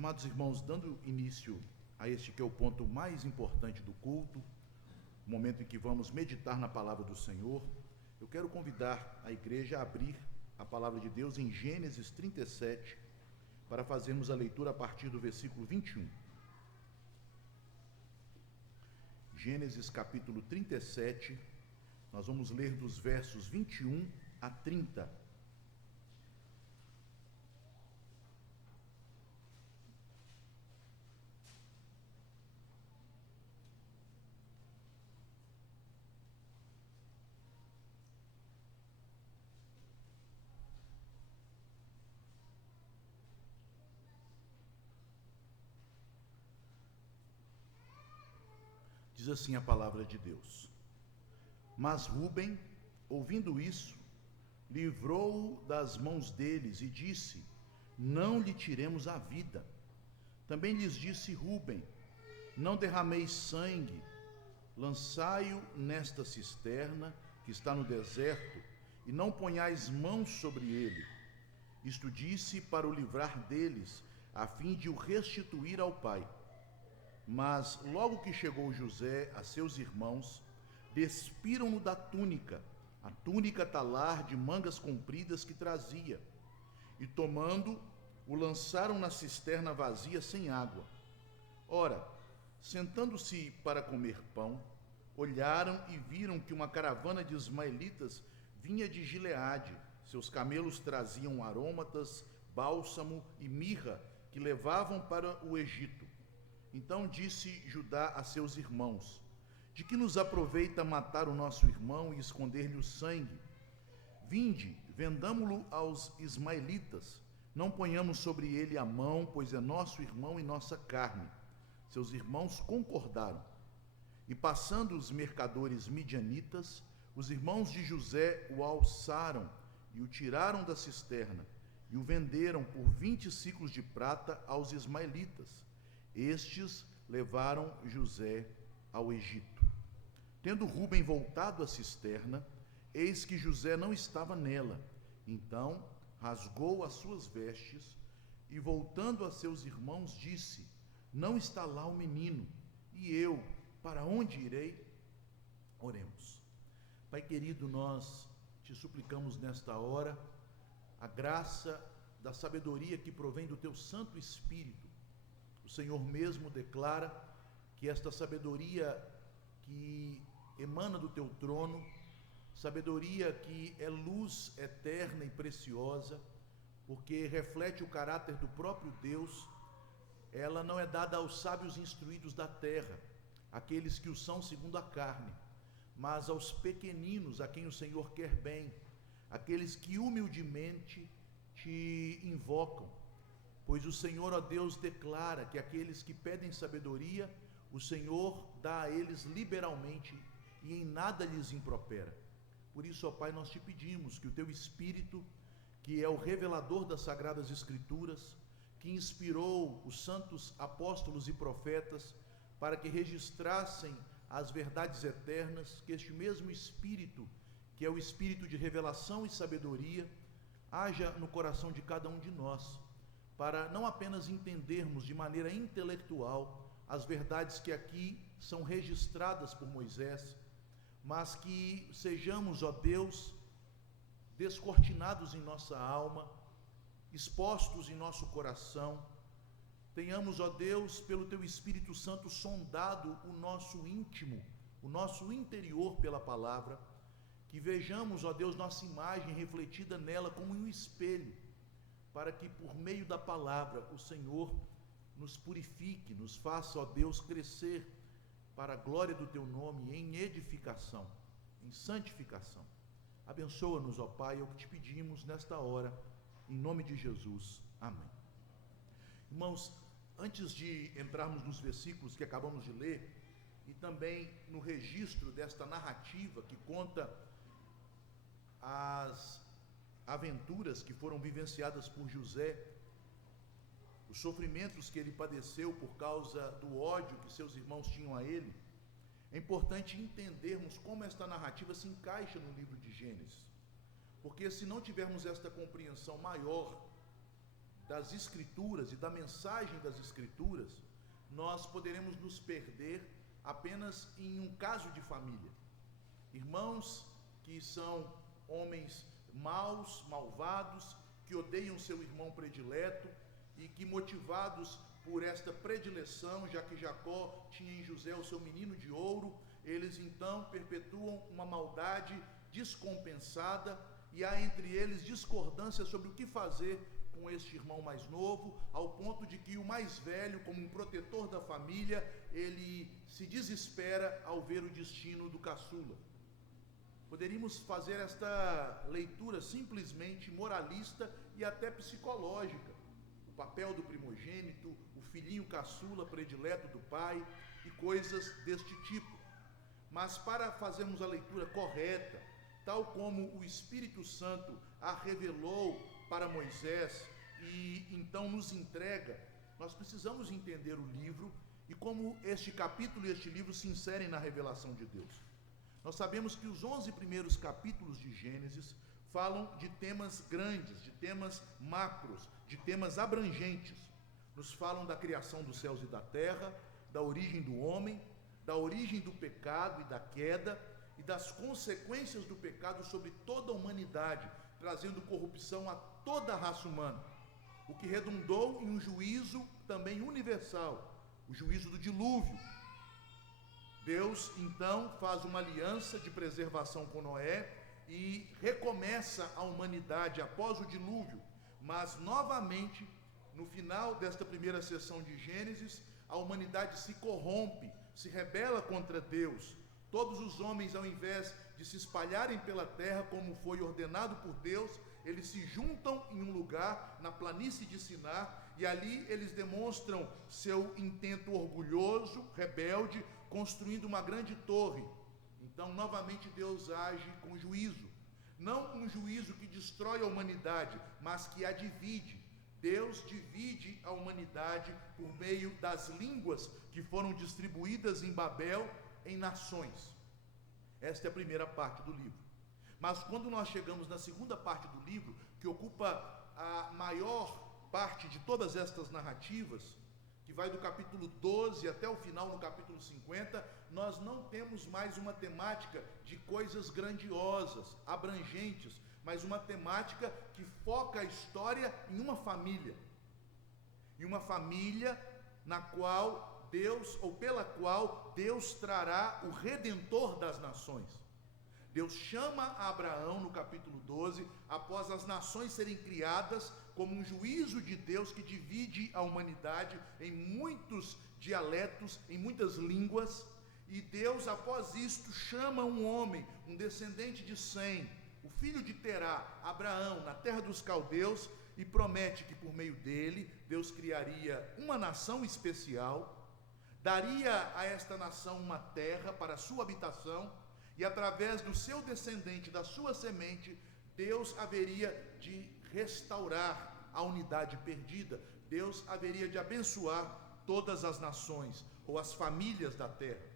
Amados irmãos, dando início a este que é o ponto mais importante do culto, o momento em que vamos meditar na palavra do Senhor, eu quero convidar a igreja a abrir a palavra de Deus em Gênesis 37, para fazermos a leitura a partir do versículo 21. Gênesis capítulo 37, nós vamos ler dos versos 21 a 30. Diz assim a palavra de Deus: Mas Rúben, ouvindo isso, livrou-o das mãos deles e disse: Não lhe tiremos a vida. Também lhes disse Rúben: Não derrameis sangue, lançai-o nesta cisterna que está no deserto, e não ponhais mãos sobre ele. Isto disse para o livrar deles, a fim de o restituir ao pai. Mas logo que chegou José a seus irmãos, despiram-no da túnica, a túnica talar de mangas compridas que trazia, e tomando, o lançaram na cisterna vazia sem água. Ora, sentando-se para comer pão, olharam e viram que uma caravana de ismaelitas vinha de Gileade. Seus camelos traziam aromatas, bálsamo e mirra, que levavam para o Egito. Então disse Judá a seus irmãos: De que nos aproveita matar o nosso irmão e esconder-lhe o sangue? Vinde, vendamo-lo aos ismaelitas, não ponhamos sobre ele a mão, pois é nosso irmão e nossa carne. Seus irmãos concordaram. E passando os mercadores midianitas, os irmãos de José o alçaram e o tiraram da cisterna, e o venderam por 20 siclos de prata aos ismaelitas. Estes levaram José ao Egito. Tendo Rúben voltado à cisterna, eis que José não estava nela. Então rasgou as suas vestes e, voltando a seus irmãos, disse: Não está lá o menino, e eu, para onde irei? Oremos. Pai querido, nós te suplicamos nesta hora a graça da sabedoria que provém do teu Santo Espírito. O Senhor mesmo declara que esta sabedoria que emana do teu trono, sabedoria que é luz eterna e preciosa, porque reflete o caráter do próprio Deus, ela não é dada aos sábios instruídos da terra, aqueles que o são segundo a carne, mas aos pequeninos a quem o Senhor quer bem, aqueles que humildemente te invocam. Pois o Senhor, ó Deus, declara que aqueles que pedem sabedoria, o Senhor dá a eles liberalmente e em nada lhes impropera. Por isso, ó Pai, nós te pedimos que o teu Espírito, que é o revelador das Sagradas Escrituras, que inspirou os santos apóstolos e profetas para que registrassem as verdades eternas, que este mesmo Espírito, que é o Espírito de revelação e sabedoria, haja no coração de cada um de nós, para não apenas entendermos de maneira intelectual as verdades que aqui são registradas por Moisés, mas que sejamos, ó Deus, descortinados em nossa alma, expostos em nosso coração, tenhamos, ó Deus, pelo teu Espírito Santo sondado o nosso íntimo, o nosso interior pela palavra, que vejamos, ó Deus, nossa imagem refletida nela como em um espelho, para que por meio da palavra o Senhor nos purifique, nos faça, ó Deus, crescer para a glória do teu nome em edificação, em santificação. Abençoa-nos, ó Pai, é o que te pedimos nesta hora, em nome de Jesus. Amém. Irmãos, antes de entrarmos nos versículos que acabamos de ler, e também no registro desta narrativa que conta as aventuras que foram vivenciadas por José, os sofrimentos que ele padeceu por causa do ódio que seus irmãos tinham a ele, é importante entendermos como esta narrativa se encaixa no livro de Gênesis, porque se não tivermos esta compreensão maior das Escrituras e da mensagem das Escrituras, nós poderemos nos perder apenas em um caso de família. Irmãos que são homens maus, malvados, que odeiam seu irmão predileto e que, motivados por esta predileção, já que Jacó tinha em José o seu menino de ouro, eles então perpetuam uma maldade descompensada e há entre eles discordância sobre o que fazer com este irmão mais novo, ao ponto de que o mais velho, como um protetor da família, ele se desespera ao ver o destino do caçula. Poderíamos fazer esta leitura simplesmente moralista e até psicológica. O papel do primogênito, o filhinho caçula predileto do pai e coisas deste tipo. Mas para fazermos a leitura correta, tal como o Espírito Santo a revelou para Moisés e então nos entrega, nós precisamos entender o livro e como este capítulo e este livro se inserem na revelação de Deus. Nós sabemos que os 11 primeiros capítulos de Gênesis falam de temas grandes, de temas macros, de temas abrangentes. Nos falam da criação dos céus e da terra, da origem do homem, da origem do pecado e da queda e das consequências do pecado sobre toda a humanidade, trazendo corrupção a toda a raça humana, o que redundou em um juízo também universal, o juízo do dilúvio. Deus então faz uma aliança de preservação com Noé e recomeça a humanidade após o dilúvio, mas novamente, no final desta primeira sessão de Gênesis, a humanidade se corrompe, se rebela contra Deus. Todos os homens, ao invés de se espalharem pela terra como foi ordenado por Deus, eles se juntam em um lugar, na planície de Sinar, e ali eles demonstram seu intento orgulhoso, rebelde, construindo uma grande torre. Então, novamente, Deus age com juízo. Não um juízo que destrói a humanidade, mas que a divide. Deus divide a humanidade por meio das línguas que foram distribuídas em Babel em nações. Esta é a primeira parte do livro. Mas quando nós chegamos na segunda parte do livro, que ocupa a maior parte de todas estas narrativas, que vai do capítulo 12 até o final, no capítulo 50, nós não temos mais uma temática de coisas grandiosas, abrangentes, mas uma temática que foca a história em uma família. Em uma família na qual Deus, ou pela qual Deus trará o Redentor das nações. Deus chama Abraão no capítulo 12, após as nações serem criadas, como um juízo de Deus que divide a humanidade em muitos dialetos, em muitas línguas, e Deus, após isto, chama um homem, um descendente de Sem, o filho de Terá, Abraão, na terra dos caldeus, e promete que por meio dele, Deus criaria uma nação especial, daria a esta nação uma terra para sua habitação, e através do seu descendente, da sua semente, Deus haveria de restaurar a unidade perdida. Deus haveria de abençoar todas as nações, ou as famílias da terra.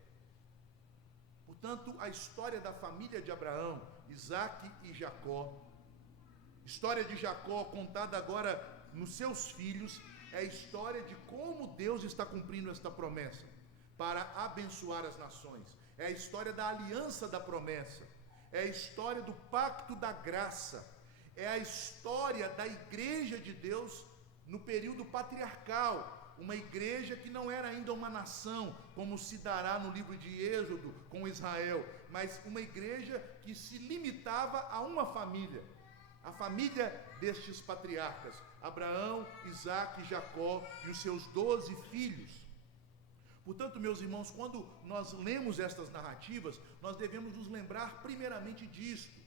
Portanto, a história da família de Abraão, Isaque e Jacó, história de Jacó contada agora nos seus filhos, é a história de como Deus está cumprindo esta promessa para abençoar as nações. É a história da aliança da promessa, é a história do pacto da graça, é a história da igreja de Deus no período patriarcal, uma igreja que não era ainda uma nação, como se dará no livro de Êxodo com Israel, mas uma igreja que se limitava a uma família, a família destes patriarcas, Abraão, Isaque e Jacó e os seus 12 filhos. Portanto, meus irmãos, quando nós lemos estas narrativas, nós devemos nos lembrar primeiramente disto,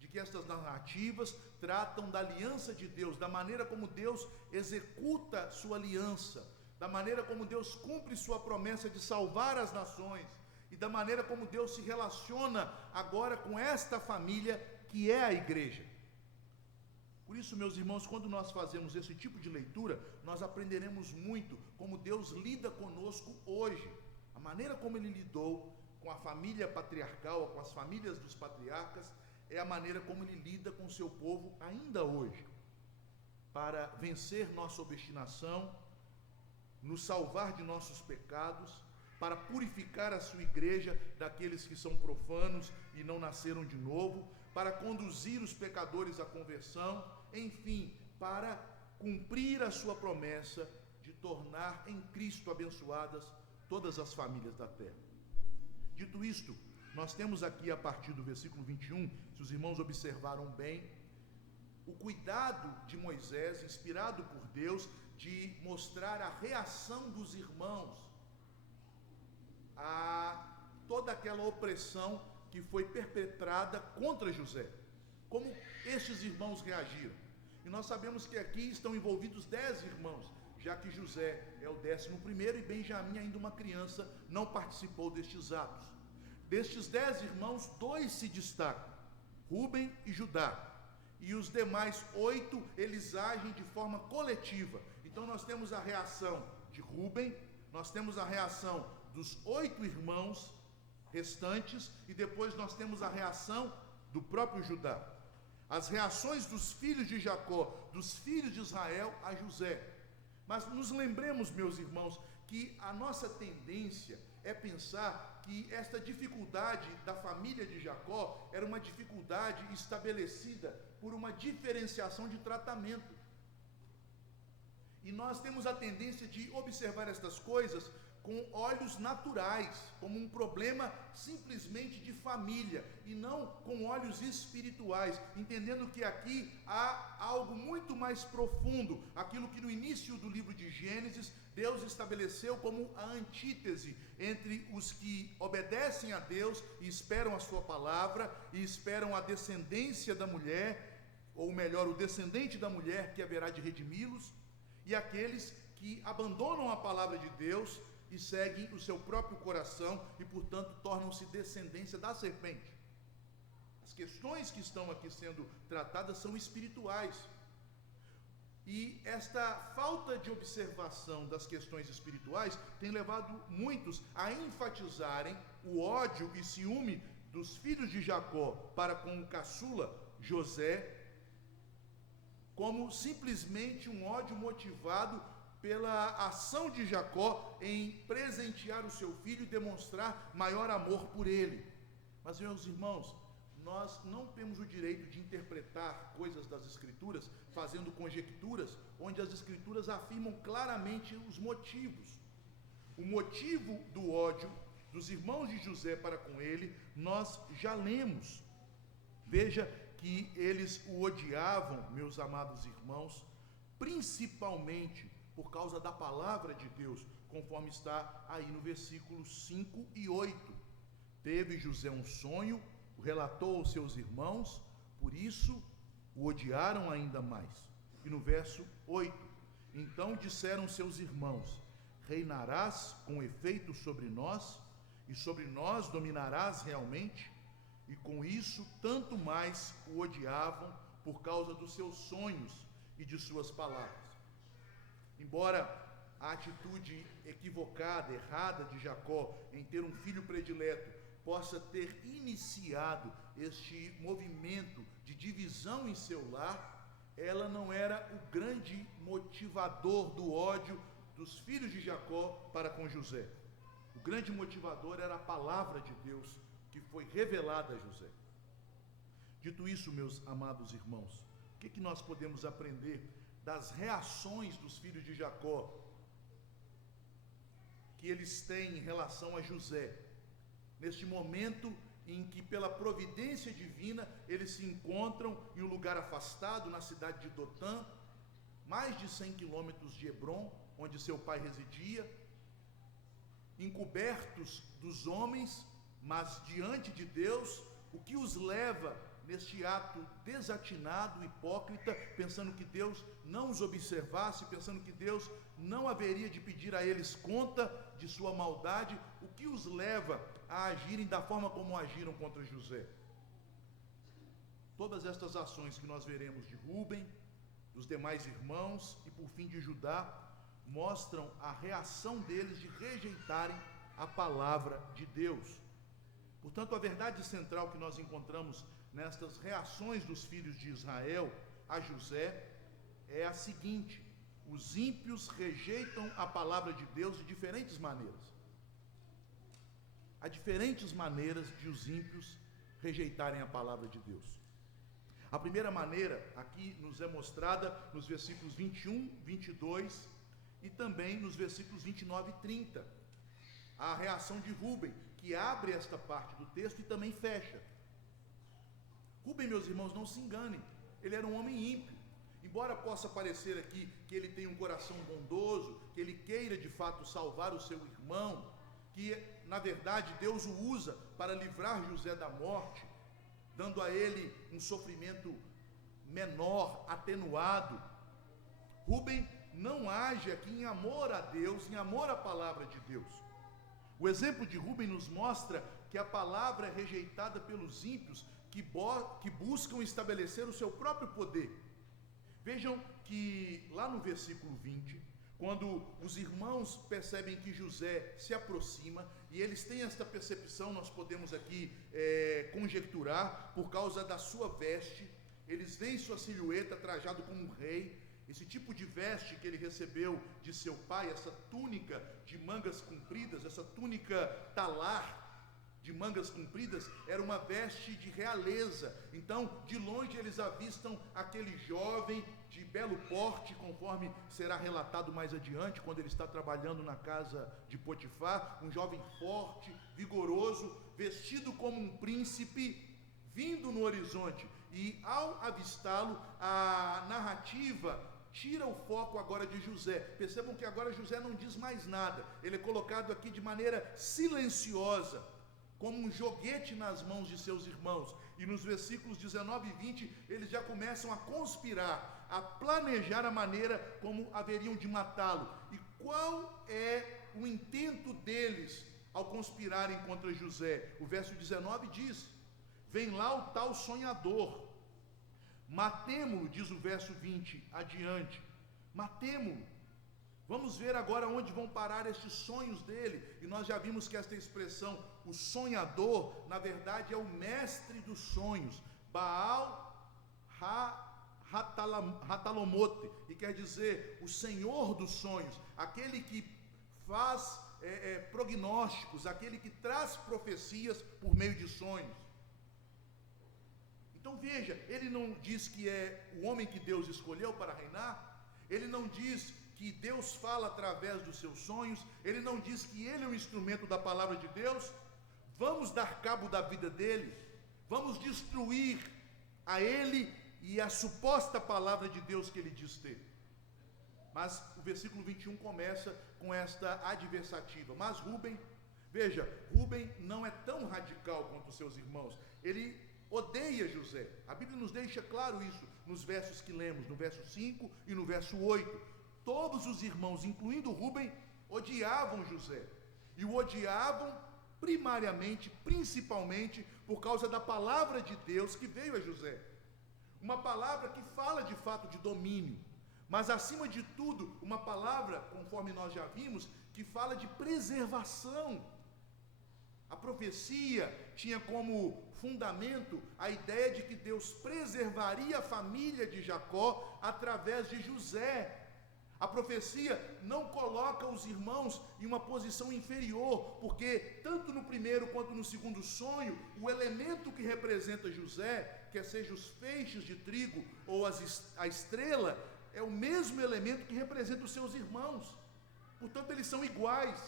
de que estas narrativas tratam da aliança de Deus, da maneira como Deus executa sua aliança, da maneira como Deus cumpre sua promessa de salvar as nações, e da maneira como Deus se relaciona agora com esta família que é a igreja. Por isso, meus irmãos, quando nós fazemos esse tipo de leitura, nós aprenderemos muito como Deus lida conosco hoje. A maneira como Ele lidou com a família patriarcal, com as famílias dos patriarcas, é a maneira como Ele lida com o seu povo ainda hoje. para vencer nossa obstinação, nos salvar de nossos pecados, para purificar a sua igreja daqueles que são profanos e não nasceram de novo, para conduzir os pecadores à conversão, enfim, para cumprir a sua promessa de tornar em Cristo abençoadas todas as famílias da terra. Dito isto, nós temos aqui a partir do versículo 21, se os irmãos observaram bem, o cuidado de Moisés, inspirado por Deus, de mostrar a reação dos irmãos a toda aquela opressão que foi perpetrada contra José. Como estes irmãos reagiram? E nós sabemos que aqui estão envolvidos 10 irmãos, já que José é o 11º e Benjamim, ainda uma criança, não participou destes atos. Destes 10 irmãos, 2 se destacam, Rúben e Judá. E os demais 8, eles agem de forma coletiva. Então nós temos a reação de Rúben, nós temos a reação dos 8 irmãos restantes, e depois nós temos a reação do próprio Judá. As reações dos filhos de Jacó, dos filhos de Israel a José. Mas nos lembremos, meus irmãos, que a nossa tendência é pensar que esta dificuldade da família de Jacó era uma dificuldade estabelecida por uma diferenciação de tratamento. E nós temos a tendência de observar estas coisas com olhos naturais, como um problema simplesmente de família, e não com olhos espirituais, entendendo que aqui há algo muito mais profundo, aquilo que no início do livro de Gênesis, Deus estabeleceu como a antítese entre os que obedecem a Deus e esperam a sua palavra, e esperam a descendência da mulher, ou melhor, o descendente da mulher que haverá de redimi-los, e aqueles que abandonam a palavra de Deus e seguem o seu próprio coração e, portanto, tornam-se descendência da serpente. As questões que estão aqui sendo tratadas são espirituais. E esta falta de observação das questões espirituais tem levado muitos a enfatizarem o ódio e ciúme dos filhos de Jacó para com o caçula José como simplesmente um ódio motivado pela ação de Jacó em presentear o seu filho e demonstrar maior amor por ele. Mas, meus irmãos, nós não temos o direito de interpretar coisas das Escrituras fazendo conjecturas, onde as Escrituras afirmam claramente os motivos. O motivo do ódio dos irmãos de José para com ele, nós já lemos. Veja que eles o odiavam, meus amados irmãos, principalmente por causa da palavra de Deus, conforme está aí no versículos 5 e 8. Teve José um sonho, o relatou aos seus irmãos, por isso o odiaram ainda mais. E no verso 8, então disseram seus irmãos: reinarás com efeito sobre nós, e sobre nós dominarás realmente? E com isso, tanto mais o odiavam por causa dos seus sonhos e de suas palavras. Embora a atitude equivocada, errada de Jacó em ter um filho predileto possa ter iniciado este movimento de divisão em seu lar, ela não era o grande motivador do ódio dos filhos de Jacó para com José. O grande motivador era a palavra de Deus que foi revelada a José. Dito isso, meus amados irmãos, o que nós podemos aprender das reações dos filhos de Jacó que eles têm em relação a José, neste momento em que, pela providência divina, eles se encontram em um lugar afastado, na cidade de Dotã, mais de 100 quilômetros de Hebrom, onde seu pai residia, encobertos dos homens, mas diante de Deus, o que os leva neste ato desatinado, hipócrita, pensando que Deus não os observasse, pensando que Deus não haveria de pedir a eles conta de sua maldade, o que os leva a agirem da forma como agiram contra José. Todas estas ações que nós veremos de Rúben, dos demais irmãos e por fim de Judá, mostram a reação deles de rejeitarem a palavra de Deus. Portanto, a verdade central que nós encontramos nestas reações dos filhos de Israel a José é a seguinte: os ímpios rejeitam a palavra de Deus de diferentes maneiras. Há diferentes maneiras de os ímpios rejeitarem a palavra de Deus. A primeira maneira aqui nos é mostrada nos versículos 21, 22 e também nos versículos 29 e 30. A reação de Rúben, que abre esta parte do texto e também fecha. Rúben, meus irmãos, não se enganem, ele era um homem ímpio. Embora possa parecer aqui que ele tem um coração bondoso, que ele queira de fato salvar o seu irmão, que na verdade Deus o usa para livrar José da morte, dando a ele um sofrimento menor, atenuado, Rúben não age aqui em amor a Deus, em amor à palavra de Deus. O exemplo de Rúben nos mostra que a palavra é rejeitada pelos ímpios que buscam estabelecer o seu próprio poder. Vejam que lá no versículo 20, quando os irmãos percebem que José se aproxima, e eles têm esta percepção, nós podemos aqui conjecturar, por causa da sua veste, eles veem sua silhueta trajado como um rei. Esse tipo de veste que ele recebeu de seu pai, essa túnica de mangas compridas, essa túnica talar de mangas compridas, era uma veste de realeza. Então, de longe eles avistam aquele jovem de belo porte, conforme será relatado mais adiante, quando ele está trabalhando na casa de Potifar, um jovem forte, vigoroso, vestido como um príncipe, vindo no horizonte. E ao avistá-lo, a narrativa tira o foco agora de José. Percebam que agora José não diz mais nada, ele é colocado aqui de maneira silenciosa, como um joguete nas mãos de seus irmãos. E nos versículos 19 e 20, eles já começam a conspirar, a planejar a maneira como haveriam de matá-lo. E qual é o intento deles ao conspirarem contra José? O verso 19 diz: vem lá o tal sonhador, matemo-lo, diz o verso 20 adiante, matemo-lo. Vamos ver agora onde vão parar estes sonhos dele. E nós já vimos que esta expressão, o sonhador, na verdade é o mestre dos sonhos, Baal Hatalomote, e quer dizer o senhor dos sonhos, aquele que faz prognósticos, aquele que traz profecias por meio de sonhos. Então veja, ele não diz que é o homem que Deus escolheu para reinar, ele não diz que Deus fala através dos seus sonhos, ele não diz que ele é um instrumento da palavra de Deus. Vamos dar cabo da vida dele, vamos destruir a ele e a suposta palavra de Deus que ele diz ter. Mas o versículo 21 começa com esta adversativa. Mas Rúben, veja, Rúben não é tão radical quanto os seus irmãos, ele odeia José. A Bíblia nos deixa claro isso nos versos que lemos, no verso 5 e no verso 8. Todos os irmãos, incluindo Rúben, odiavam José. E o odiavam primariamente, principalmente, por causa da palavra de Deus que veio a José. Uma palavra que fala de fato de domínio, mas acima de tudo, uma palavra, conforme nós já vimos, que fala de preservação. A profecia tinha como fundamento a ideia de que Deus preservaria a família de Jacó através de José. A profecia não coloca os irmãos em uma posição inferior, porque tanto no primeiro quanto no segundo sonho, o elemento que representa José, quer seja os feixes de trigo ou a estrela, é o mesmo elemento que representa os seus irmãos. Portanto, eles são iguais,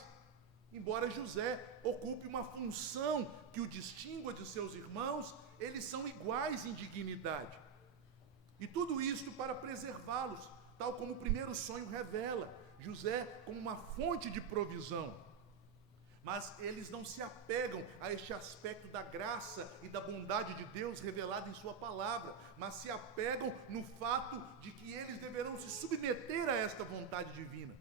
embora José ocupe uma função que o distingua de seus irmãos, eles são iguais em dignidade. E tudo isto para preservá-los, tal como o primeiro sonho revela, José como uma fonte de provisão. Mas eles não se apegam a este aspecto da graça e da bondade de Deus revelado em sua palavra, mas se apegam no fato de que eles deverão se submeter a esta vontade divina,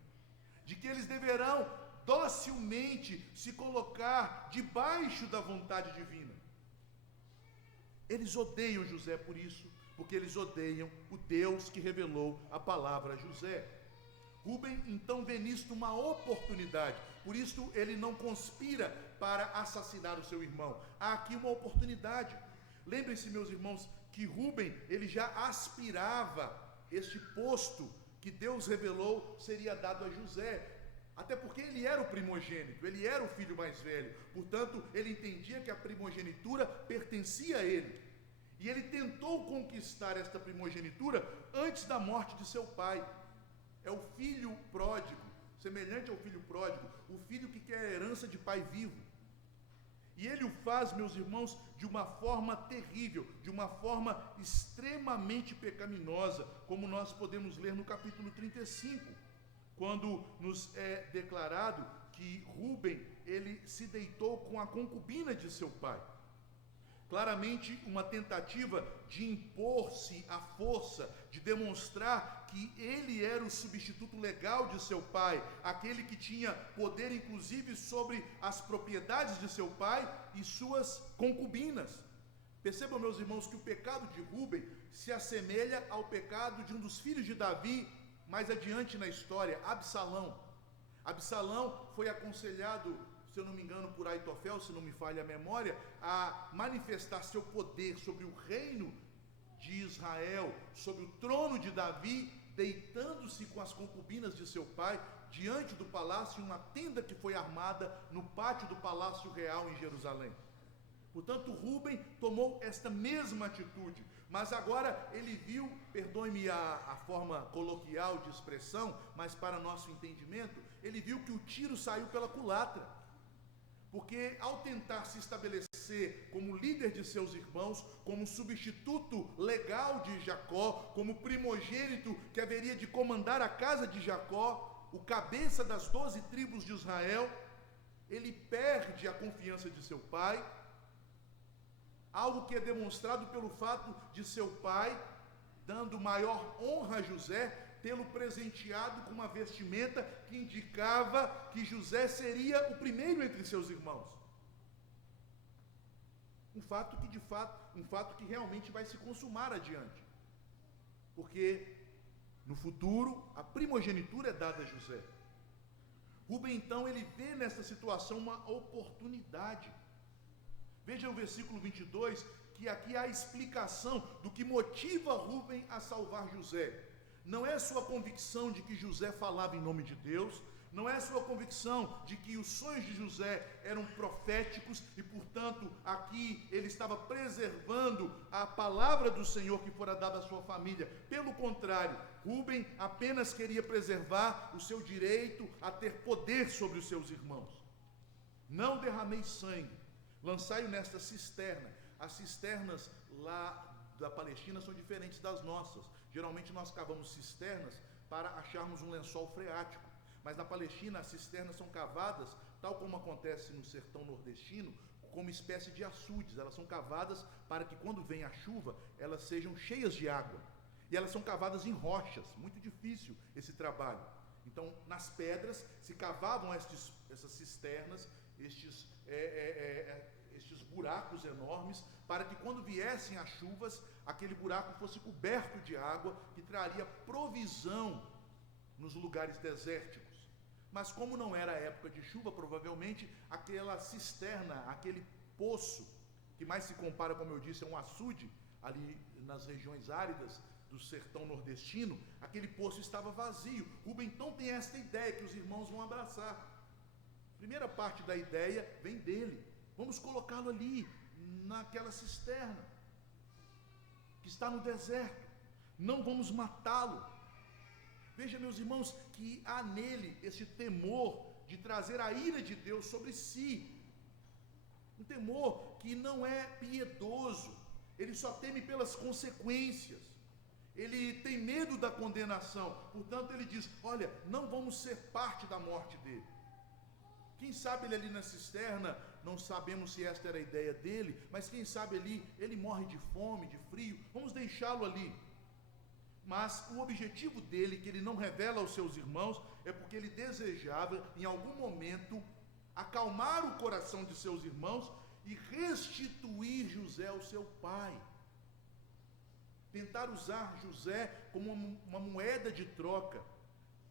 de que eles deverão docilmente se colocar debaixo da vontade divina. Eles odeiam José por isso, porque eles odeiam o Deus que revelou a palavra a José. Rúben então vê nisto uma oportunidade, por isso ele não conspira para assassinar o seu irmão. Há aqui uma oportunidade. Lembrem-se, meus irmãos, que Rúben ele já aspirava este posto que Deus revelou seria dado a José, até porque ele era o primogênito, ele era o filho mais velho, portanto, ele entendia que a primogenitura pertencia a ele, e ele tentou conquistar esta primogenitura antes da morte de seu pai. É o filho pródigo, semelhante ao filho pródigo, o filho que quer a herança de pai vivo. E ele o faz, meus irmãos, de uma forma terrível, de uma forma extremamente pecaminosa, como nós podemos ler no capítulo 35, quando nos é declarado que Rúben, ele se deitou com a concubina de seu pai. Claramente uma tentativa de impor-se à força, de demonstrar que ele era o substituto legal de seu pai, aquele que tinha poder inclusive sobre as propriedades de seu pai e suas concubinas. Percebam, meus irmãos, que o pecado de Rúben se assemelha ao pecado de um dos filhos de Davi, mais adiante na história, Absalão. Absalão foi aconselhado, se eu não me engano, por Aitofel, se não me falha a memória, a manifestar seu poder sobre o reino de Israel, sobre o trono de Davi, deitando-se com as concubinas de seu pai, diante do palácio, em uma tenda que foi armada no pátio do palácio real em Jerusalém. Portanto, Rúben tomou esta mesma atitude, mas agora ele viu, perdoe-me a forma coloquial de expressão, mas para nosso entendimento, ele viu que o tiro saiu pela culatra. Porque ao tentar se estabelecer como líder de seus irmãos, como substituto legal de Jacó, como primogênito que haveria de comandar a casa de Jacó, o cabeça das 12 tribos de Israel, ele perde a confiança de seu pai, algo que é demonstrado pelo fato de seu pai, dando maior honra a José, tê-lo presenteado com uma vestimenta que indicava que José seria o primeiro entre seus irmãos. Um fato que realmente vai se consumar adiante. Porque no futuro a primogenitura é dada a José. Rúben então ele vê nessa situação uma oportunidade. Veja o versículo 22, que aqui há a explicação do que motiva Rúben a salvar José. Não é sua convicção de que José falava em nome de Deus, não é sua convicção de que os sonhos de José eram proféticos e, portanto, aqui ele estava preservando a palavra do Senhor que fora dada à sua família. Pelo contrário, Rúben apenas queria preservar o seu direito a ter poder sobre os seus irmãos. Não derramei sangue, lançai-o nesta cisterna. As cisternas lá da Palestina são diferentes das nossas. Geralmente nós cavamos cisternas para acharmos um lençol freático, mas na Palestina as cisternas são cavadas, tal como acontece no sertão nordestino, como espécie de açudes. Elas são cavadas para que quando vem a chuva, elas sejam cheias de água. E elas são cavadas em rochas, muito difícil esse trabalho. Então, nas pedras se cavavam essas cisternas, estes buracos enormes, para que quando viessem as chuvas, aquele buraco fosse coberto de água, que traria provisão nos lugares desérticos. Mas como não era época de chuva, provavelmente aquela cisterna, aquele poço, que mais se compara, como eu disse, a um açude, ali nas regiões áridas do sertão nordestino, aquele poço estava vazio. Rúben então tem esta ideia que os irmãos vão abraçar. A primeira parte da ideia vem dele. Vamos colocá-lo ali, naquela cisterna, que está no deserto. Não vamos matá-lo. Veja, meus irmãos, que há nele esse temor de trazer a ira de Deus sobre si. Um temor que não é piedoso. Ele só teme pelas consequências. Ele tem medo da condenação. Portanto, ele diz, olha, não vamos ser parte da morte dele. Quem sabe ele ali na cisterna, não sabemos se esta era a ideia dele, mas quem sabe ali, ele morre de fome, de frio, vamos deixá-lo ali. Mas o objetivo dele, que ele não revela aos seus irmãos, é porque ele desejava, em algum momento, acalmar o coração de seus irmãos e restituir José ao seu pai. Tentar usar José como uma moeda de troca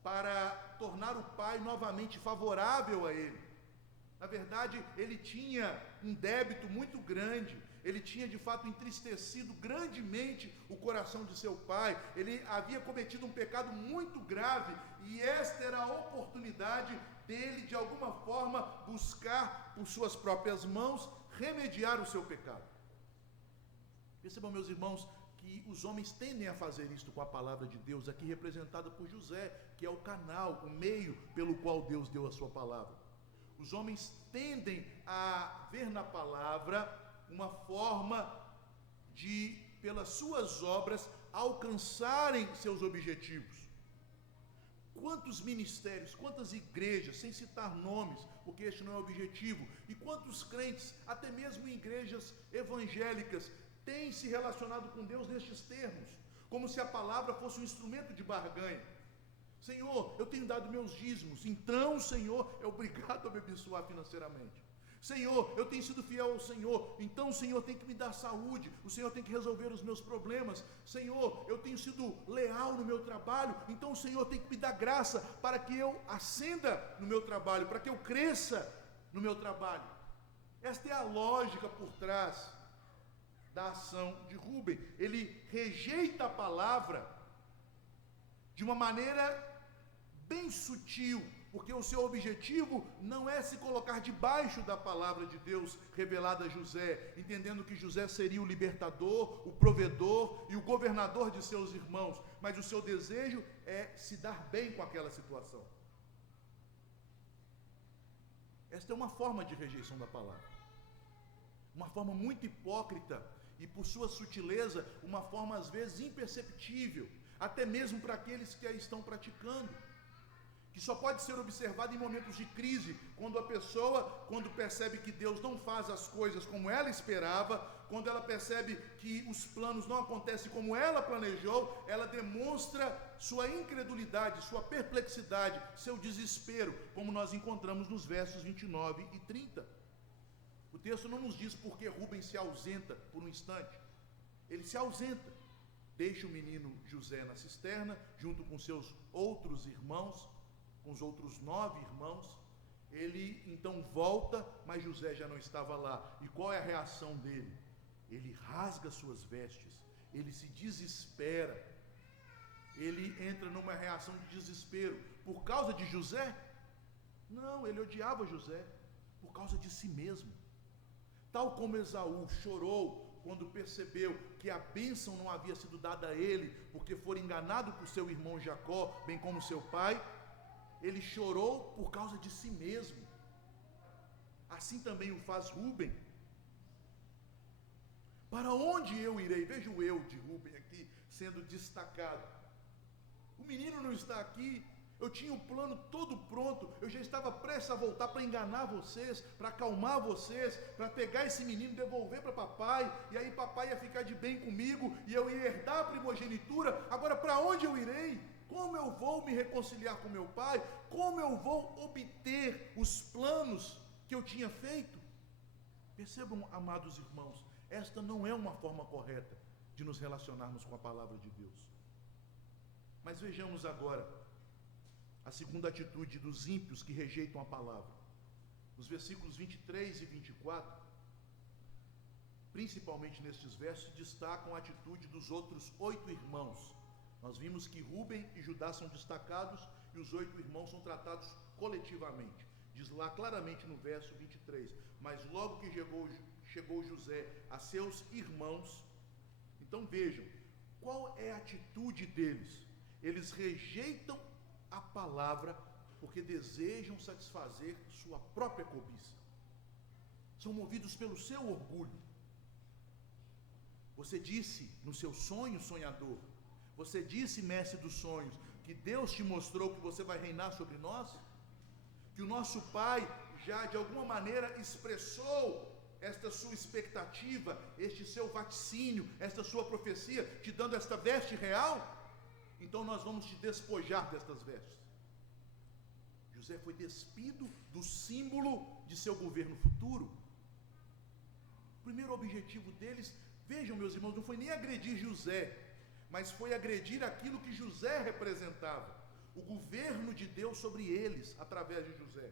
para tornar o pai novamente favorável a ele. Na verdade, ele tinha um débito muito grande, ele tinha de fato entristecido grandemente o coração de seu pai, ele havia cometido um pecado muito grave, e esta era a oportunidade dele, de alguma forma, buscar por suas próprias mãos, remediar o seu pecado. Percebam, meus irmãos, que os homens tendem a fazer isto com a palavra de Deus, aqui representada por José, que é o canal, o meio pelo qual Deus deu a sua palavra. Os homens tendem a ver na palavra uma forma de, pelas suas obras, alcançarem seus objetivos. Quantos ministérios, quantas igrejas, sem citar nomes, porque este não é o objetivo, e quantos crentes, até mesmo em igrejas evangélicas, têm se relacionado com Deus nestes termos, como se a palavra fosse um instrumento de barganha. Senhor, eu tenho dado meus dízimos, então o Senhor é obrigado a me abençoar financeiramente. Senhor, eu tenho sido fiel ao Senhor, então o Senhor tem que me dar saúde, o Senhor tem que resolver os meus problemas. Senhor, eu tenho sido leal no meu trabalho, então o Senhor tem que me dar graça para que eu ascenda no meu trabalho, para que eu cresça no meu trabalho. Esta é a lógica por trás da ação de Rúben. Ele rejeita a palavra de uma maneira bem sutil, porque o seu objetivo não é se colocar debaixo da palavra de Deus revelada a José, entendendo que José seria o libertador, o provedor e o governador de seus irmãos, mas o seu desejo é se dar bem com aquela situação. Esta é uma forma de rejeição da palavra, uma forma muito hipócrita e, por sua sutileza, uma forma às vezes imperceptível, até mesmo para aqueles que a estão praticando, que só pode ser observado em momentos de crise, quando a pessoa, quando percebe que Deus não faz as coisas como ela esperava, quando ela percebe que os planos não acontecem como ela planejou, ela demonstra sua incredulidade, sua perplexidade, seu desespero, como nós encontramos nos versos 29 e 30. O texto não nos diz por que Rúben se ausenta por um instante. Ele se ausenta, deixa o menino José na cisterna, junto com seus outros irmãos, com os outros 9 irmãos. Ele então volta, mas José já não estava lá. E qual é a reação dele? Ele rasga suas vestes, ele se desespera, ele entra numa reação de desespero. Por causa de José? Não, ele odiava José por causa de si mesmo. Tal como Esaú chorou quando percebeu que a bênção não havia sido dada a ele, porque fora enganado por seu irmão Jacó, bem como seu pai, ele chorou por causa de si mesmo. Assim também o faz Rúben. Para onde eu irei? Veja o eu de Rúben aqui sendo destacado. O menino não está aqui. Eu tinha o plano todo pronto, eu já estava prestes a voltar para enganar vocês, para acalmar vocês, para pegar esse menino, devolver para papai, e aí papai ia ficar de bem comigo, e eu ia herdar a primogenitura. Agora para onde eu irei? Como eu vou me reconciliar com meu pai? Como eu vou obter os planos que eu tinha feito? Percebam, amados irmãos, esta não é uma forma correta de nos relacionarmos com a palavra de Deus. Mas vejamos agora a segunda atitude dos ímpios que rejeitam a palavra. Nos versículos 23 e 24, principalmente nestes versos, se destacam a atitude dos outros 8 irmãos. Nós vimos que Rúben e Judá são destacados e os 8 irmãos são tratados coletivamente. Diz lá claramente no verso 23, mas logo que chegou José a seus irmãos, então vejam, qual é a atitude deles? Eles rejeitam a palavra porque desejam satisfazer sua própria cobiça. São movidos pelo seu orgulho. Você disse no seu sonho, sonhador, você disse, mestre dos sonhos, que Deus te mostrou que você vai reinar sobre nós? Que o nosso pai já de alguma maneira expressou esta sua expectativa, este seu vaticínio, esta sua profecia, te dando esta veste real? Então nós vamos te despojar destas vestes. José foi despido do símbolo de seu governo futuro. O primeiro objetivo deles, vejam meus irmãos, não foi nem agredir José, mas foi agredir aquilo que José representava, o governo de Deus sobre eles, através de José.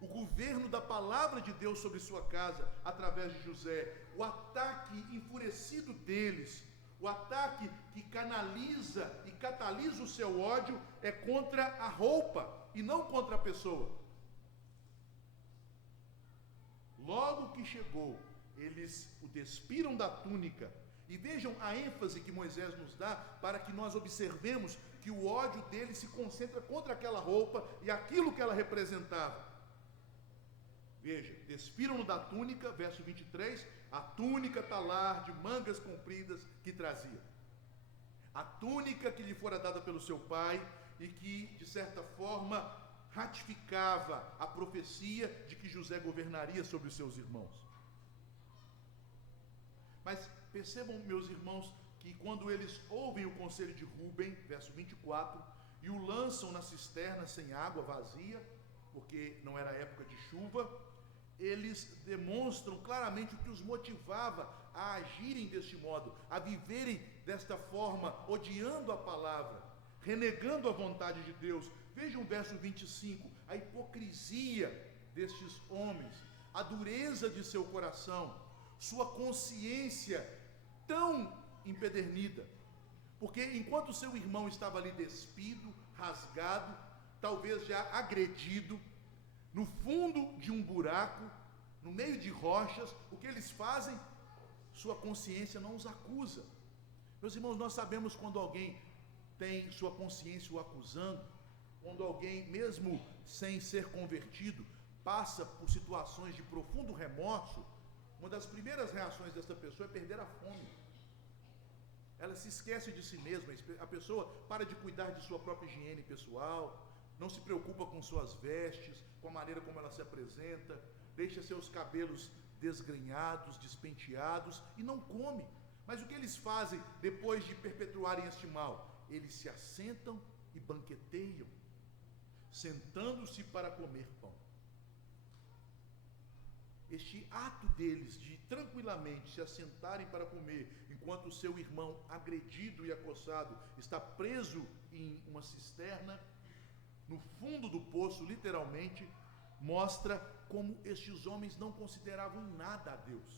o governo da palavra de Deus sobre sua casa através de José, o ataque enfurecido deles, o ataque que canaliza e catalisa o seu ódio é contra a roupa e não contra a pessoa. Logo que chegou, eles o despiram da túnica. E vejam a ênfase que Moisés nos dá para que nós observemos que o ódio dele se concentra contra aquela roupa e aquilo que ela representava. Veja, despiram-no da túnica, verso 23, a túnica talar de mangas compridas que trazia. A túnica que lhe fora dada pelo seu pai e que, de certa forma, ratificava a profecia de que José governaria sobre os seus irmãos. Mas percebam, meus irmãos, que quando eles ouvem o conselho de Rúben, verso 24, e o lançam na cisterna sem água, vazia, porque não era época de chuva, eles demonstram claramente o que os motivava a agirem deste modo, a viverem desta forma, odiando a palavra, renegando a vontade de Deus. Vejam o verso 25, a hipocrisia destes homens, a dureza de seu coração, sua consciência tão empedernida, porque enquanto seu irmão estava ali despido, rasgado, talvez já agredido, no fundo de um buraco, no meio de rochas, o que eles fazem? Sua consciência não os acusa. Meus irmãos, nós sabemos quando alguém tem sua consciência o acusando, quando alguém, mesmo sem ser convertido, passa por situações de profundo remorso, uma das primeiras reações dessa pessoa é perder a fome. Ela se esquece de si mesma, a pessoa para de cuidar de sua própria higiene pessoal, não se preocupa com suas vestes, com a maneira como ela se apresenta, deixa seus cabelos desgrenhados, despenteados e não come. Mas o que eles fazem depois de perpetuarem este mal? Eles se assentam e banqueteiam, sentando-se para comer pão. Este ato deles de tranquilamente se assentarem para comer, enquanto o seu irmão agredido e acossado está preso em uma cisterna, no fundo do poço, literalmente, mostra como estes homens não consideravam nada a Deus.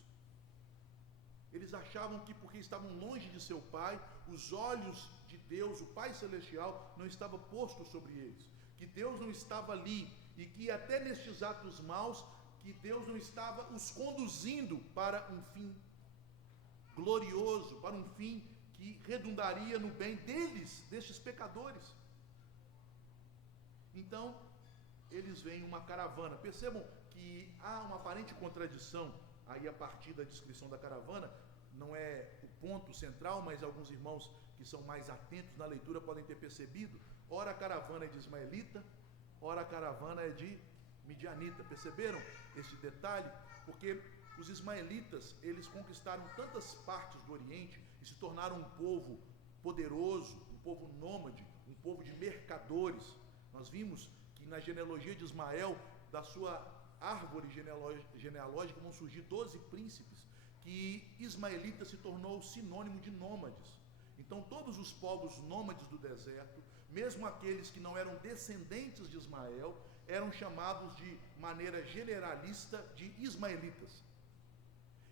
Eles achavam que porque estavam longe de seu pai, os olhos de Deus, o Pai Celestial, não estavam postos sobre eles, que Deus não estava ali e que até nestes atos maus, que Deus não estava os conduzindo para um fim glorioso, para um fim que redundaria no bem deles, destes pecadores. Então, eles veem uma caravana. Percebam que há uma aparente contradição aí a partir da descrição da caravana. Não é o ponto central, mas alguns irmãos que são mais atentos na leitura podem ter percebido. Ora a caravana é de ismaelita, ora a caravana é de midianita. Perceberam esse detalhe? Porque os ismaelitas, eles conquistaram tantas partes do Oriente e se tornaram um povo poderoso, um povo nômade, um povo de mercadores. Nós vimos que na genealogia de Ismael, da sua árvore genealógica, vão surgir 12 príncipes, que ismaelita se tornou sinônimo de nômades. Então todos os povos nômades do deserto, mesmo aqueles que não eram descendentes de Ismael, eram chamados de maneira generalista de ismaelitas.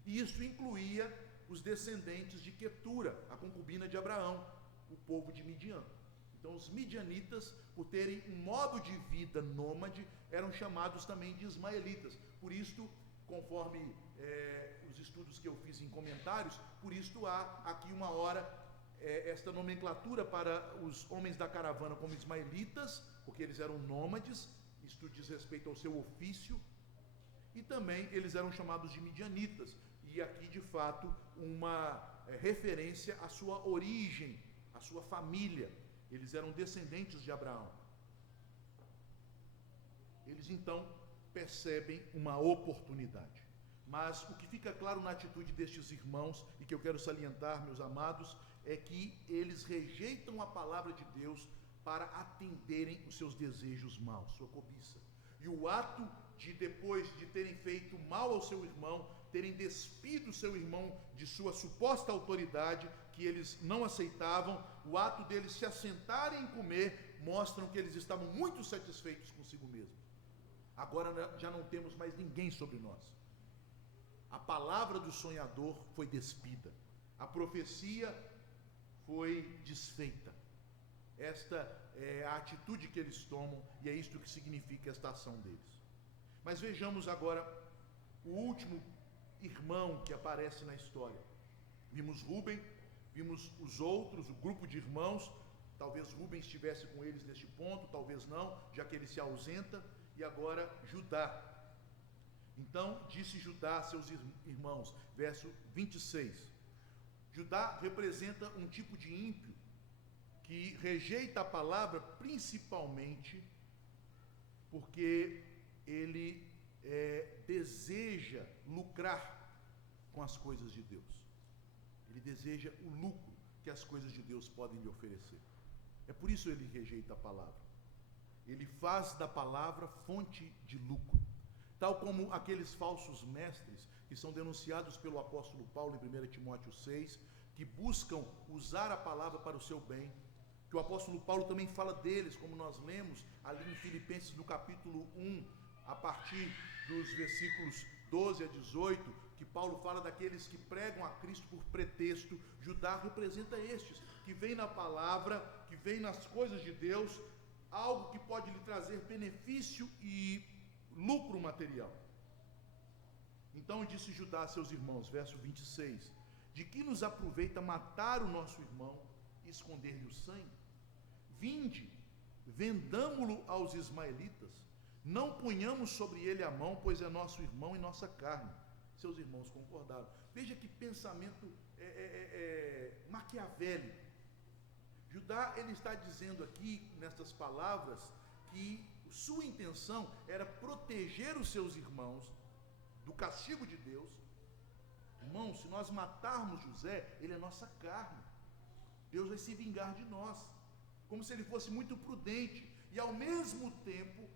E isso incluía os descendentes de Quetura, a concubina de Abraão, o povo de Midian. Então os midianitas, por terem um modo de vida nômade, eram chamados também de ismaelitas. Por isto, conforme os estudos que eu fiz em comentários, por isto há aqui uma hora esta nomenclatura para os homens da caravana como ismaelitas, porque eles eram nômades, isto diz respeito ao seu ofício, e também eles eram chamados de midianitas, e aqui de fato uma referência à sua origem, à sua família. Eles eram descendentes de Abraão. Eles então percebem uma oportunidade. Mas o que fica claro na atitude destes irmãos, e que eu quero salientar, meus amados, é que eles rejeitam a palavra de Deus para atenderem os seus desejos maus, sua cobiça. E o ato de, depois de terem feito mal ao seu irmão, terem despido seu irmão de sua suposta autoridade, que eles não aceitavam, o ato deles se assentarem e comer, mostram que eles estavam muito satisfeitos consigo mesmos. Agora já não temos mais ninguém sobre nós. A palavra do sonhador foi despida. A profecia foi desfeita. Esta é a atitude que eles tomam e é isto que significa esta ação deles. Mas vejamos agora o último irmão que aparece na história. Vimos Rúben, vimos os outros, o grupo de irmãos. Talvez Rúben estivesse com eles neste ponto, talvez não, já que ele se ausenta. E agora Judá. Então disse Judá a seus irmãos, verso 26. Judá representa um tipo de ímpio que rejeita a palavra principalmente porque ele deseja lucrar com as coisas de Deus. Ele deseja o lucro que as coisas de Deus podem lhe oferecer. É por isso ele rejeita a palavra. Ele faz da palavra fonte de lucro. Tal como aqueles falsos mestres que são denunciados pelo apóstolo Paulo em 1 Timóteo 6, que buscam usar a palavra para o seu bem, que o apóstolo Paulo também fala deles, como nós lemos ali em Filipenses no capítulo 1, a partir dos versículos 12 a 18, que Paulo fala daqueles que pregam a Cristo por pretexto. Judá representa estes, que vem na palavra, que vem nas coisas de Deus, algo que pode lhe trazer benefício e lucro material. Então disse Judá a seus irmãos, verso 26, de que nos aproveita matar o nosso irmão e esconder-lhe o sangue? Vinde, vendamo-lo aos ismaelitas, não ponhamos sobre ele a mão, pois é nosso irmão e nossa carne. Seus irmãos concordaram. Veja que pensamento maquiavélico. Judá, ele está dizendo aqui, nestas palavras, que sua intenção era proteger os seus irmãos do castigo de Deus. Irmão, se nós matarmos José, ele é nossa carne. Deus vai se vingar de nós. Como se ele fosse muito prudente e, ao mesmo tempo,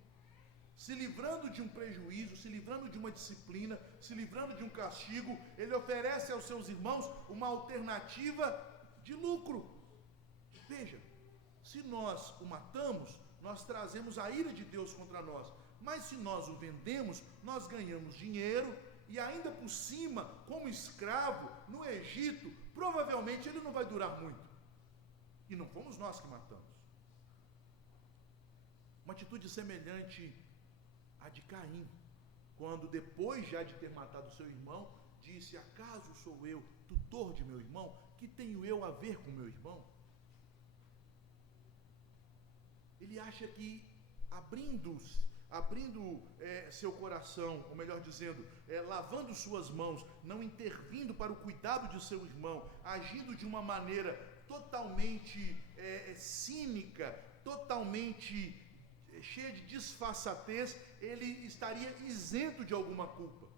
se livrando de um prejuízo, se livrando de uma disciplina, se livrando de um castigo, ele oferece aos seus irmãos uma alternativa de lucro. Veja, se nós o matamos, nós trazemos a ira de Deus contra nós. Mas se nós o vendemos, nós ganhamos dinheiro e ainda por cima, como escravo no Egito, provavelmente ele não vai durar muito. E não fomos nós que matamos. Uma atitude semelhante à de Caim, quando depois já de ter matado seu irmão, disse: acaso sou eu tutor de meu irmão? Que tenho eu a ver com meu irmão? Ele acha que abrindo seu coração, ou melhor dizendo, lavando suas mãos, não intervindo para o cuidado de seu irmão, agindo de uma maneira totalmente cínica, totalmente cheia de disfarçatez, ele estaria isento de alguma culpa.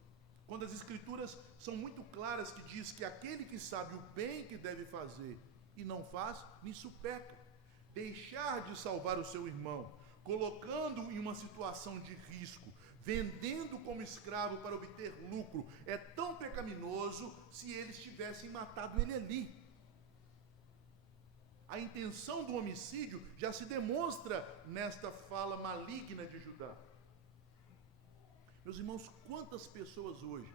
Quando as escrituras são muito claras, que diz que aquele que sabe o bem que deve fazer e não faz, nisso peca. Deixar de salvar o seu irmão, colocando-o em uma situação de risco, vendendo como escravo para obter lucro, é tão pecaminoso se eles tivessem matado ele ali. A intenção do homicídio já se demonstra nesta fala maligna de Judá. Meus irmãos, quantas pessoas hoje,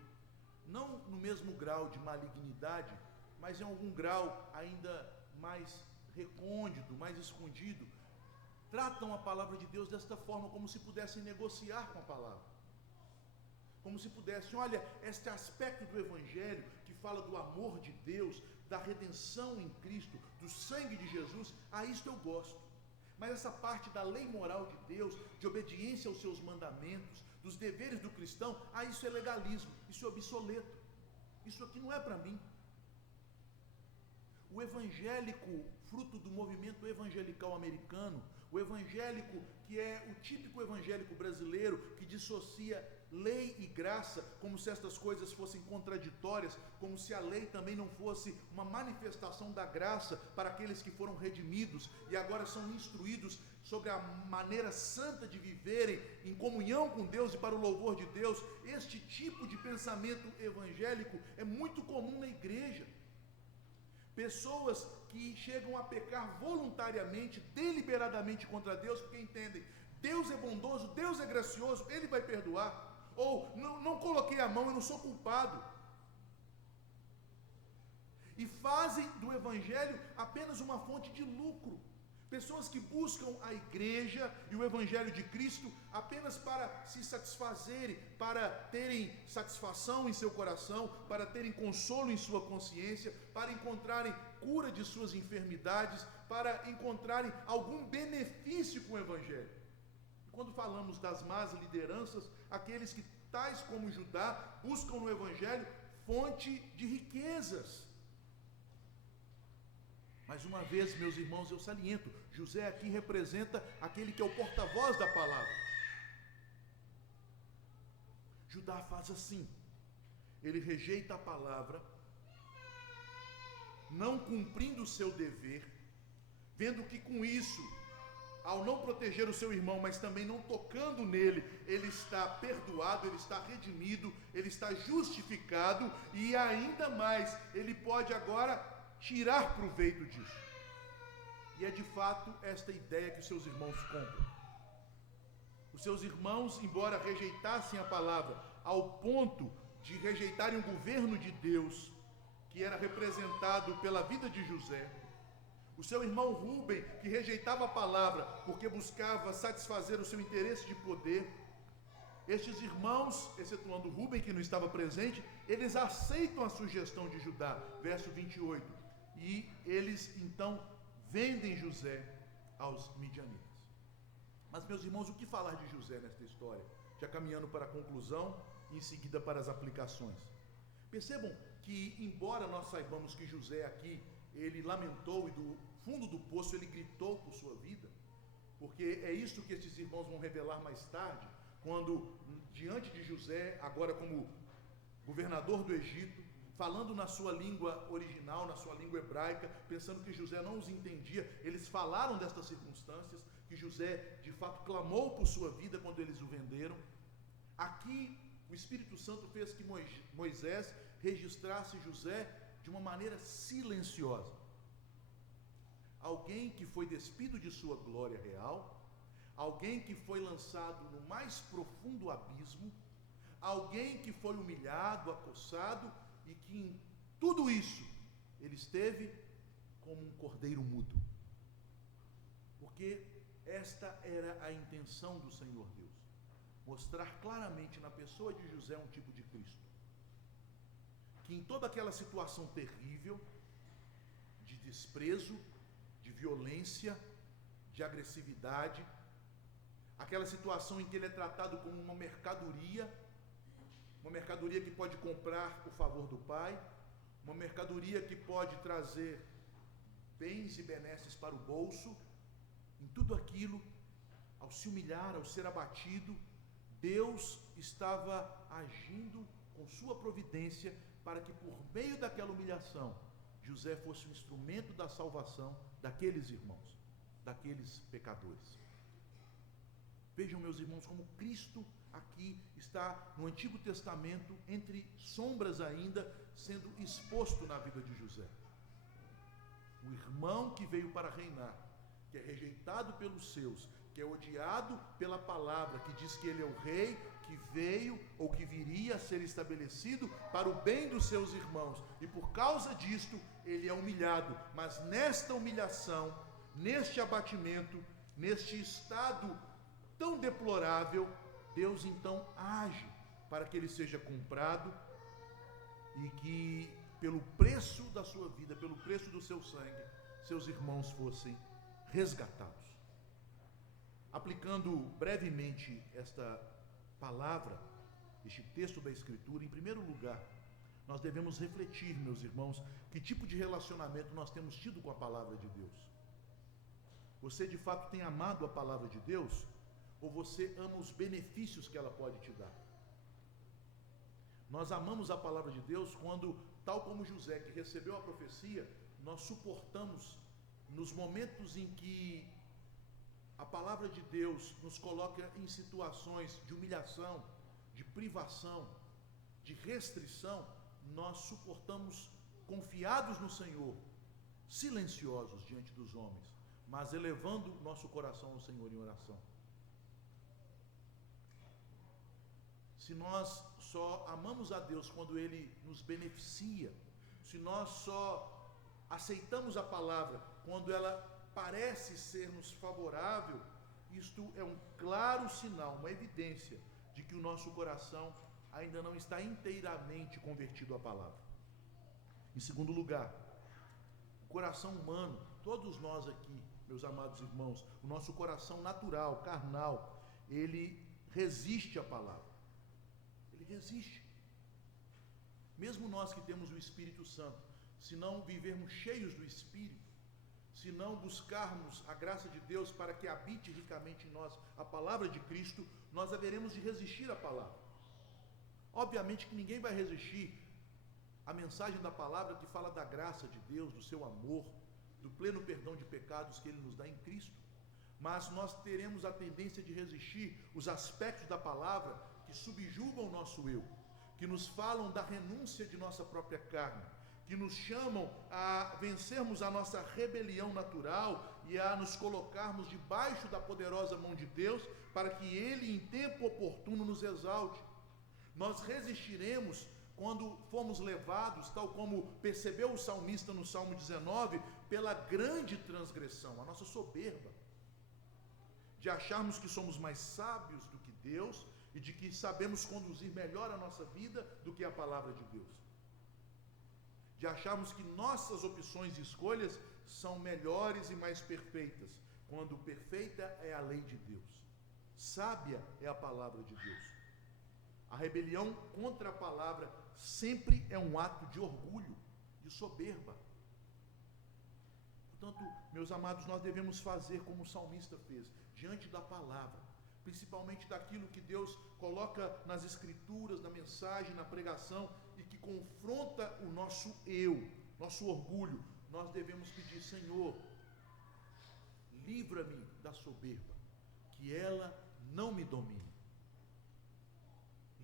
não no mesmo grau de malignidade, mas em algum grau ainda mais recôndito, mais escondido, tratam a palavra de Deus desta forma, como se pudessem negociar com a palavra. Como se pudessem, olha, este aspecto do Evangelho que fala do amor de Deus, da redenção em Cristo, do sangue de Jesus, a isto eu gosto. Mas essa parte da lei moral de Deus, de obediência aos seus mandamentos, dos deveres do cristão, isso é legalismo, isso é obsoleto. Isso aqui não é para mim. O evangélico, fruto do movimento evangelical americano, o evangélico que é o típico evangélico brasileiro, que dissocia lei e graça, como se estas coisas fossem contraditórias, como se a lei também não fosse uma manifestação da graça para aqueles que foram redimidos e agora são instruídos sobre a maneira santa de viverem em comunhão com Deus e para o louvor de Deus. Este tipo de pensamento evangélico é muito comum na igreja. Pessoas que chegam a pecar voluntariamente, deliberadamente contra Deus, porque entendem, Deus é bondoso, Deus é gracioso, Ele vai perdoar. Ou, não coloquei a mão, eu não sou culpado. E fazem do Evangelho apenas uma fonte de lucro. Pessoas que buscam a igreja e o Evangelho de Cristo apenas para se satisfazerem, para terem satisfação em seu coração, para terem consolo em sua consciência, para encontrarem cura de suas enfermidades, para encontrarem algum benefício com o Evangelho. Quando falamos das más lideranças, aqueles que, tais como Judá, buscam no Evangelho fonte de riquezas. Mais uma vez, meus irmãos, eu saliento, José aqui representa aquele que é o porta-voz da palavra. Judá faz assim, ele rejeita a palavra, não cumprindo o seu dever, vendo que com isso, ao não proteger o seu irmão, mas também não tocando nele, ele está perdoado, ele está redimido, ele está justificado, e ainda mais, ele pode agora tirar proveito disso. E é de fato esta ideia que os seus irmãos compram. Os seus irmãos, embora rejeitassem a palavra, ao ponto de rejeitarem o governo de Deus, que era representado pela vida de José, o seu irmão Rúben, que rejeitava a palavra porque buscava satisfazer o seu interesse de poder, estes irmãos, excetuando Rúben, que não estava presente, eles aceitam a sugestão de Judá, verso 28, e eles então vendem José aos midianitas. Mas, meus irmãos, o que falar de José nesta história? Já caminhando para a conclusão e em seguida para as aplicações. Percebam que, embora nós saibamos que José aqui, ele lamentou e do fundo do poço ele gritou por sua vida, porque é isso que estes irmãos vão revelar mais tarde, quando diante de José, agora como governador do Egito, falando na sua língua original, na sua língua hebraica, pensando que José não os entendia, eles falaram destas circunstâncias, que José de fato clamou por sua vida quando eles o venderam. Aqui o Espírito Santo fez que Moisés registrasse José de uma maneira silenciosa. Alguém que foi despido de sua glória real, alguém que foi lançado no mais profundo abismo, alguém que foi humilhado, acossado, e que em tudo isso ele esteve como um cordeiro mudo. Porque esta era a intenção do Senhor Deus, mostrar claramente na pessoa de José um tipo de Cristo, que em toda aquela situação terrível, de desprezo, de violência, de agressividade, aquela situação em que ele é tratado como uma mercadoria que pode comprar o favor do Pai, uma mercadoria que pode trazer bens e benesses para o bolso. Em tudo aquilo, ao se humilhar, ao ser abatido, Deus estava agindo com sua providência para que por meio daquela humilhação, José fosse um instrumento da salvação daqueles irmãos, daqueles pecadores. Vejam, meus irmãos, como Cristo aqui está no Antigo Testamento, entre sombras ainda, sendo exposto na vida de José. O irmão que veio para reinar, que é rejeitado pelos seus, que é odiado pela palavra, que diz que ele é o rei, que veio ou que viria a ser estabelecido para o bem dos seus irmãos. E por causa disto, ele é humilhado. Mas nesta humilhação, neste abatimento, neste estado tão deplorável, Deus então age para que ele seja comprado e que pelo preço da sua vida, pelo preço do seu sangue, seus irmãos fossem resgatados. Aplicando brevemente esta palavra, este texto da Escritura, em primeiro lugar, nós devemos refletir, meus irmãos, que tipo de relacionamento nós temos tido com a palavra de Deus. Você de fato tem amado a palavra de Deus? Ou você ama os benefícios que ela pode te dar? Nós amamos a palavra de Deus quando, tal como José, que recebeu a profecia, nós suportamos nos momentos em que a palavra de Deus nos coloca em situações de humilhação, de privação, de restrição, nós suportamos confiados no Senhor, silenciosos diante dos homens, mas elevando nosso coração ao Senhor em oração. se nós só amamos a Deus quando Ele nos beneficia, se nós só aceitamos a palavra quando ela parece ser-nos favorável, isto é um claro sinal, uma evidência de que o nosso coração ainda não está inteiramente convertido à palavra. Em segundo lugar, o coração humano, todos nós aqui, meus amados irmãos, o nosso coração natural, carnal, ele resiste à palavra. Ele resiste. Mesmo nós que temos o Espírito Santo, se não vivermos cheios do Espírito, se não buscarmos a graça de Deus para que habite ricamente em nós a palavra de Cristo, nós haveremos de resistir à palavra. Obviamente que ninguém vai resistir à mensagem da palavra que fala da graça de Deus, do seu amor, do pleno perdão de pecados que Ele nos dá em Cristo. Mas nós teremos a tendência de resistir os aspectos da palavra que subjugam o nosso eu, que nos falam da renúncia de nossa própria carne, que nos chamam a vencermos a nossa rebelião natural e a nos colocarmos debaixo da poderosa mão de Deus, para que Ele, em tempo oportuno, nos exalte. Nós resistiremos quando fomos levados, tal como percebeu o salmista no Salmo 19, pela grande transgressão, a nossa soberba, de acharmos que somos mais sábios do que Deus e de que sabemos conduzir melhor a nossa vida do que a palavra de Deus. De acharmos que nossas opções e escolhas são melhores e mais perfeitas, quando perfeita é a lei de Deus, sábia é a palavra de Deus. A rebelião contra a palavra sempre é um ato de orgulho, de soberba. Portanto, meus amados, nós devemos fazer como o salmista fez, diante da palavra, principalmente daquilo que Deus coloca nas escrituras, na mensagem, na pregação, e que confronta o nosso eu, nosso orgulho. Nós devemos pedir: Senhor, livra-me da soberba, que ela não me domine.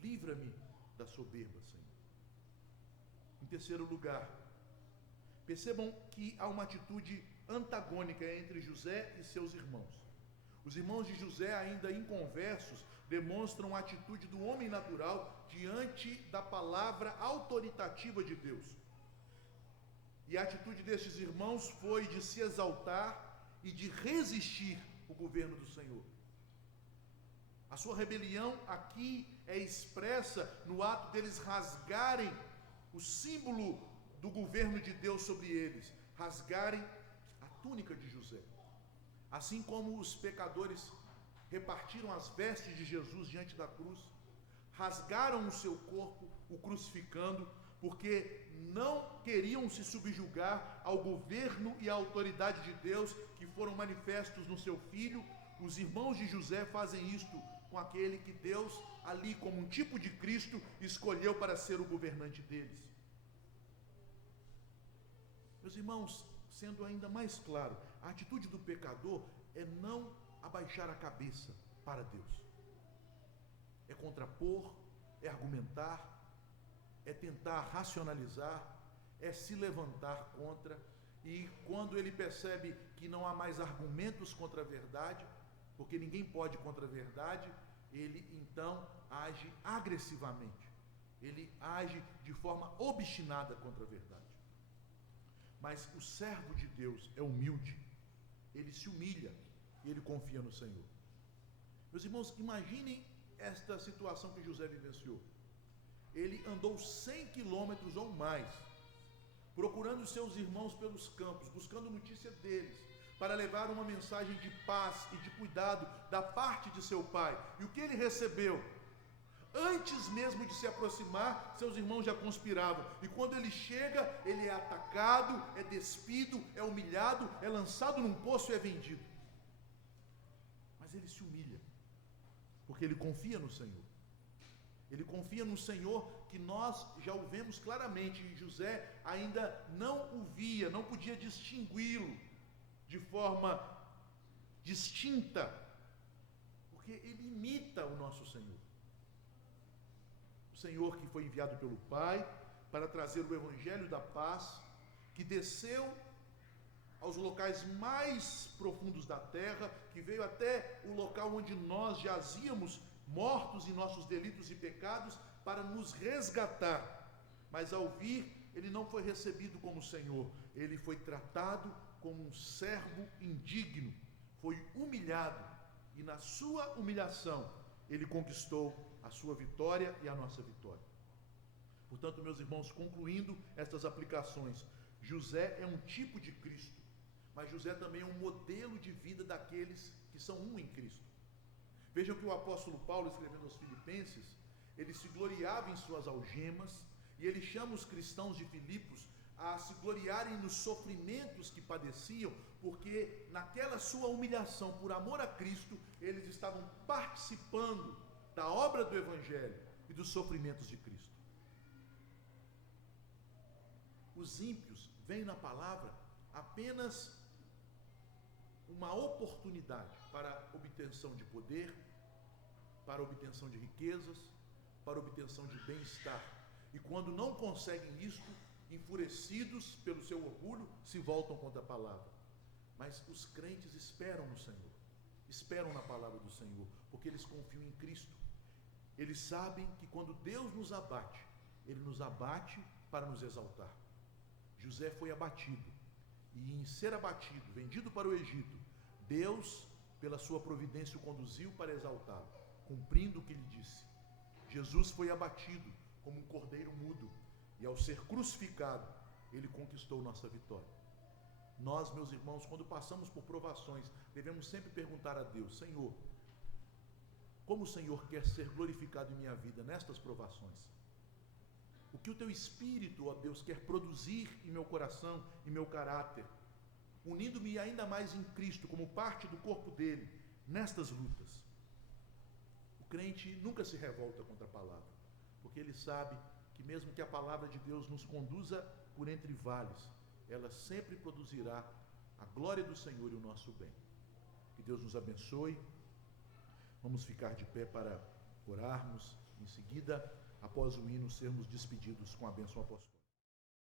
Livra-me da soberba, Senhor. Em terceiro lugar, percebam que há uma atitude antagônica entre José e seus irmãos. Os irmãos de José, ainda inconversos, demonstram a atitude do homem natural diante da palavra autoritativa de Deus. E a atitude destes irmãos foi de se exaltar e de resistir o governo do Senhor. A sua rebelião aqui é expressa no ato deles rasgarem o símbolo do governo de Deus sobre eles, rasgarem a túnica de José. Assim como os pecadores repartiram as vestes de Jesus diante da cruz, rasgaram o seu corpo, o crucificando, porque não queriam se subjugar ao governo e à autoridade de Deus que foram manifestos no seu Filho. Os irmãos de José fazem isto com aquele que Deus, ali como um tipo de Cristo, escolheu para ser o governante deles. Meus irmãos, sendo ainda mais claro, a atitude do pecador é não abaixar a cabeça para Deus. É contrapor, é argumentar, é tentar racionalizar, é se levantar contra, e quando ele percebe que não há mais argumentos contra a verdade, porque ninguém pode contra a verdade, ele então age agressivamente, ele age de forma obstinada contra a verdade. Mas o servo de Deus é humilde, ele se humilha e ele confia no Senhor. Meus irmãos, imaginem esta situação que José vivenciou. Ele andou 100 quilômetros ou mais, procurando seus irmãos pelos campos, buscando notícia deles, para levar uma mensagem de paz e de cuidado da parte de seu pai. E o que ele recebeu? Antes mesmo de se aproximar, seus irmãos já conspiravam. E quando ele chega, ele é atacado, é despido, é humilhado, é lançado num poço e é vendido. Mas ele se humilha, porque ele confia no Senhor. Ele confia no Senhor, que nós já o vemos claramente. E José ainda não o via, não podia distingui-lo de forma distinta, porque ele imita o nosso Senhor. O Senhor que foi enviado pelo Pai para trazer o Evangelho da paz, que desceu aos locais mais profundos da terra, que veio até o local onde nós jazíamos mortos em nossos delitos e pecados, para nos resgatar. Mas ao vir, ele não foi recebido como Senhor, ele foi tratado como um servo indigno, foi humilhado, e na sua humilhação, ele conquistou a sua vitória e a nossa vitória. Portanto, meus irmãos, concluindo estas aplicações, José é um tipo de Cristo, mas José também é um modelo de vida daqueles que são um em Cristo. Vejam que o apóstolo Paulo, escrevendo aos Filipenses, ele se gloriava em suas algemas, e ele chama os cristãos de Filipos a se gloriarem nos sofrimentos que padeciam, porque naquela sua humilhação por amor a Cristo, eles estavam participando da obra do Evangelho e dos sofrimentos de Cristo. Os ímpios veem na palavra apenas uma oportunidade para obtenção de poder, para obtenção de riquezas, para obtenção de bem-estar. E quando não conseguem isto, enfurecidos pelo seu orgulho, se voltam contra a palavra. Mas os crentes esperam no Senhor, esperam na palavra do Senhor, porque eles confiam em Cristo. Eles sabem que quando Deus nos abate, Ele nos abate para nos exaltar. José foi abatido, e em ser abatido, vendido para o Egito, Deus, pela sua providência, o conduziu para exaltá-lo, cumprindo o que lhe disse. Jesus foi abatido como um cordeiro mudo, e ao ser crucificado, ele conquistou nossa vitória. Nós, meus irmãos, quando passamos por provações, devemos sempre perguntar a Deus: Senhor, como o Senhor quer ser glorificado em minha vida nestas provações? O que o teu Espírito, ó Deus, quer produzir em meu coração, em meu caráter, unindo-me ainda mais em Cristo, como parte do corpo dele, nestas lutas? O crente nunca se revolta contra a palavra, porque ele sabe que mesmo que a palavra de Deus nos conduza por entre vales, ela sempre produzirá a glória do Senhor e o nosso bem. Que Deus nos abençoe. Vamos ficar de pé para orarmos. Em seguida, após o hino, sermos despedidos com a bênção apostólica.